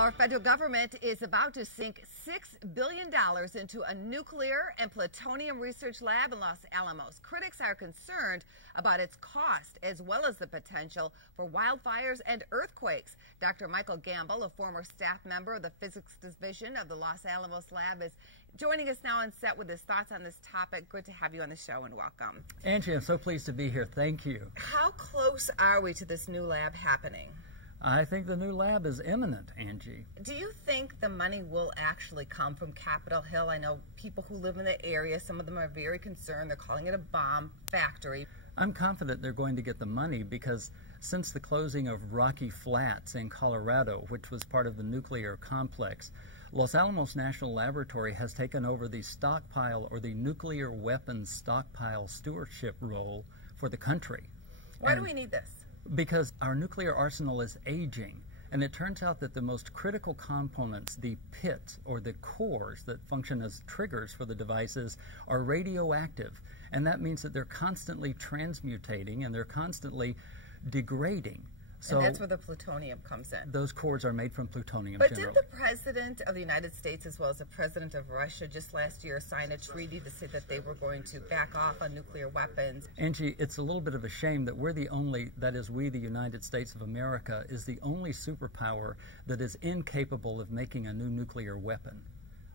Our federal government is about to sink $6 billion into a nuclear and plutonium research lab in Los Alamos. Critics are concerned about its cost as well as the potential for wildfires and earthquakes. Dr. Michael Gamble, a former staff member of the physics division of the Los Alamos lab, is joining us now on set with his thoughts on this topic. Good to have you on the show, and welcome. Angie, I'm so pleased to be here. Thank you. How close are we to this new lab happening? I think the new lab is imminent, Angie. Do you think the money will actually come from Capitol Hill? I know people who live in the area, some of them are very concerned. They're calling it a bomb factory. I'm confident they're going to get the money because since the closing of Rocky Flats in Colorado, which was part of the nuclear complex, Los Alamos National Laboratory has taken over the stockpile or the nuclear weapons stockpile stewardship role for the country. Why do we need this? Because our nuclear arsenal is aging, and it turns out that the most critical components, the pits or the cores that function as triggers for the devices, are radioactive, and that means that they're constantly transmutating and they're constantly degrading. So and that's where the plutonium comes in. Those cores are made from plutonium. But didn't the President of the United States as well as the President of Russia just last year sign a treaty to say that they were going to back off on nuclear weapons? Angie, it's a little bit of a shame that we're the only, that is we, the United States of America, is the only superpower that is incapable of making a new nuclear weapon.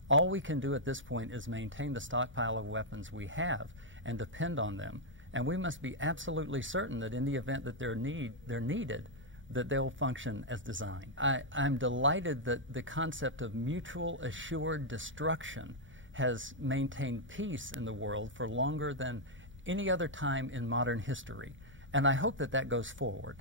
All we can do at this point is maintain the stockpile of weapons we have and depend on them. And we must be absolutely certain that in the event that they're needed, that they'll function as designed. I'm delighted that the concept of mutual assured destruction has maintained peace in the world for longer than any other time in modern history, and I hope that that goes forward.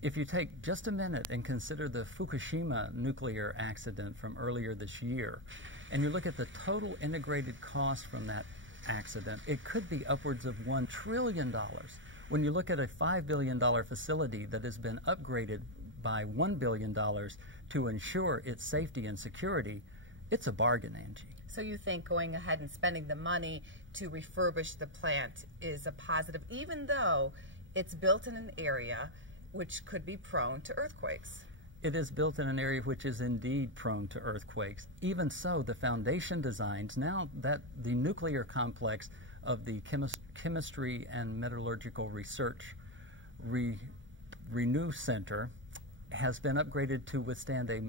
If you take just a minute and consider the Fukushima nuclear accident from earlier this year, and you look at the total integrated cost from that accident, it could be upwards of $1 trillion. When you look at a $5 billion facility that has been upgraded by $1 billion to ensure its safety and security, it's a bargain, Angie. So you think going ahead and spending the money to refurbish the plant is a positive, even though it's built in an area which could be prone to earthquakes? It is built in an area which is indeed prone to earthquakes. Even so, the foundation designs, now that the nuclear complex of the Chemistry and Metallurgical Research Renew Center has been upgraded to withstand a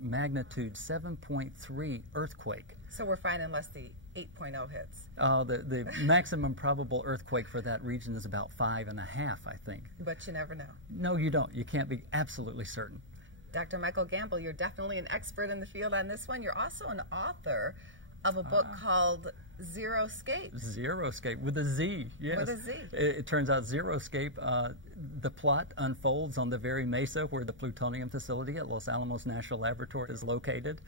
magnitude 7.3 earthquake. So we're fine unless the 8.0 hits. The maximum probable earthquake for that region is about 5.5, I think. But you never know. No, you don't. You can't be absolutely certain. Dr. Michael Gamble, you're definitely an expert in the field on this one. You're also an author of a book called Zeroscape. Zeroscape, with a Z, yes. With a Z. It turns out Zeroscape, the plot unfolds on the very mesa where the plutonium facility at Los Alamos National Laboratory is located.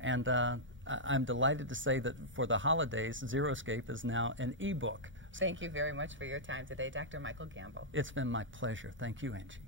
And I'm delighted to say that for the holidays, Zeroscape is now an e-book. Thank you very much for your time today, Dr. Michael Gamble. It's been my pleasure. Thank you, Angie.